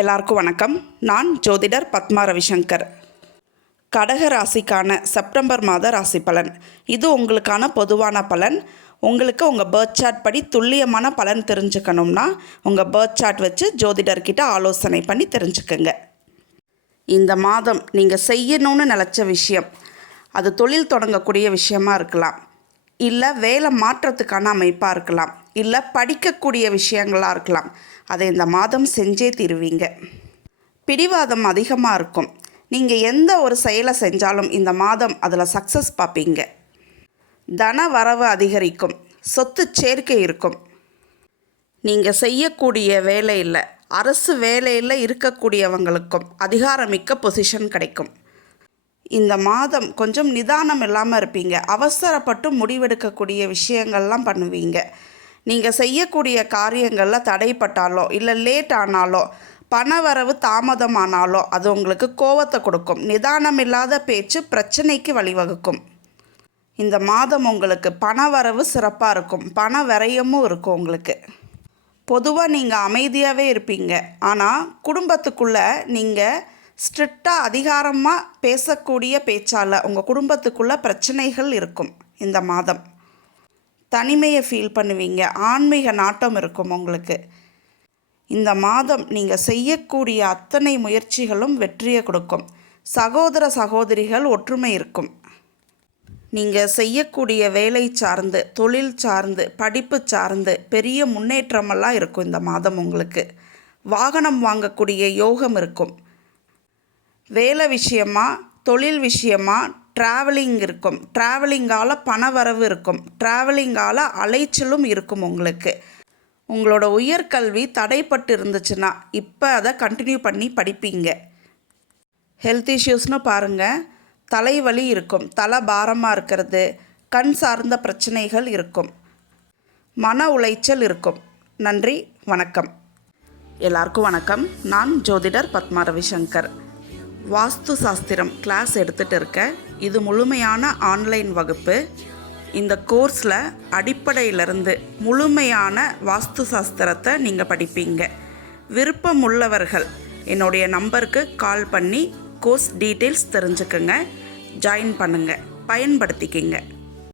எல்லாருக்கும் வணக்கம். நான் ஜோதிடர் பத்மா ரவிசங்கர். கடக ராசிக்கான செப்டம்பர் மாத ராசி பலன். இது உங்களுக்கான பொதுவான பலன். உங்களுக்கு உங்கள் பர்த் சார்ட் படி துல்லியமான பலன் தெரிஞ்சுக்கணும்னா உங்கள் பர்த் சார்ட் வச்சு ஜோதிடர்கிட்ட ஆலோசனை பண்ணி தெரிஞ்சுக்கோங்க. இந்த மாதம் நீங்கள் செய்யணும்னு நினச்ச விஷயம், அது தொழில் தொடங்கக்கூடிய விஷயமா இருக்கலாம், இல்லை வேலை மாற்றத்துக்கான அமைப்பாக இருக்கலாம், இல்லை படிக்கக்கூடிய விஷயங்களாக இருக்கலாம். அதை இந்த மாதம் செஞ்சே தீருவீங்க. பிடிவாதம் அதிகமாக இருக்கும். நீங்கள் எந்த ஒரு செயலை செஞ்சாலும் இந்த மாதம் அதில் சக்ஸஸ் பார்ப்பீங்க. தன வரவு அதிகரிக்கும். சொத்து சேர்க்கை இருக்கும். நீங்கள் செய்யக்கூடிய வேலையில், அரசு வேலையில் இருக்கக்கூடியவங்களுக்கும் அதிகாரமிக்க பொசிஷன் கிடைக்கும். இந்த மாதம் கொஞ்சம் நிதானம் இல்லாமல் இருப்பீங்க. அவசரப்பட்டு முடிவெடுக்கக்கூடிய விஷயங்கள்லாம் பண்ணுவீங்க. நீங்கள் செய்யக்கூடிய காரியங்களில் தடைப்பட்டாலோ இல்லை லேட் ஆனாலோ பணவரவு தாமதமானாலோ அது உங்களுக்கு கோவத்தை கொடுக்கும். நிதானம் இல்லாத பேச்சு பிரச்சனைக்கு வழிவகுக்கும். இந்த மாதம் உங்களுக்கு பணவரவு சிறப்பாக இருக்கும். பண விரயமும் இருக்கும். உங்களுக்கு பொதுவாக நீங்கள் அமைதியாகவே இருப்பீங்க. ஆனால் குடும்பத்துக்குள்ளே நீங்கள் ஸ்ட்ரிக்டாக அதிகாரமாக பேசக்கூடிய பேச்சால் உங்கள் குடும்பத்துக்குள்ளே பிரச்சனைகள் இருக்கும். இந்த மாதம் தனிமையை ஃபீல் பண்ணுவீங்க. ஆன்மீக நாட்டம் இருக்கும் உங்களுக்கு. இந்த மாதம் நீங்கள் செய்யக்கூடிய அத்தனை முயற்சிகளும் வெற்றியை கொடுக்கும். சகோதர சகோதரிகள் ஒற்றுமை இருக்கும். நீங்கள் செய்யக்கூடிய வேலை சார்ந்து, தொழில் சார்ந்து, படிப்பு சார்ந்து பெரிய முன்னேற்றமெல்லாம் இருக்கும். இந்த மாதம் உங்களுக்கு வாகனம் வாங்கக்கூடிய யோகம் இருக்கும். வேலை விஷயமா, தொழில் விஷயமா ட்ராவலிங் இருக்கும். ட்ராவலிங்கால் பணவரவு இருக்கும். ட்ராவலிங்கால் அலைச்சலும் இருக்கும். உங்களுக்கு உங்களோட உயர்கல்வி தடைப்பட்டு இருந்துச்சுன்னா இப்போ அதை கண்டினியூ பண்ணி படிப்பீங்க. ஹெல்த் இஷ்யூஸ்னு பாருங்கள். தலைவலி இருக்கும். தலை பாரமாக இருக்கிறது, கண் சார்ந்த பிரச்சனைகள் இருக்கும். மன உளைச்சல் இருக்கும். நன்றி, வணக்கம். எல்லாருக்கும் வணக்கம். நான் ஜோதிடர் பத்மா ரவிசங்கர். வாஸ்து சாஸ்திரம் கிளாஸ் எடுத்துகிட்டு இருக்கேன். இது முழுமையான ஆன்லைன் வகுப்பு. இந்த கோர்ஸில் அடிப்படையிலிருந்து முழுமையான வாஸ்து சாஸ்திரத்தை நீங்கள் படிப்பீங்க. விருப்பம் உள்ளவர்கள் என்னுடைய நம்பருக்கு கால் பண்ணி கோர்ஸ் டீட்டெயில்ஸ் தெரிஞ்சுக்கங்க. ஜாயின் பண்ணுங்கள், பயன்படுத்திக்கிங்க.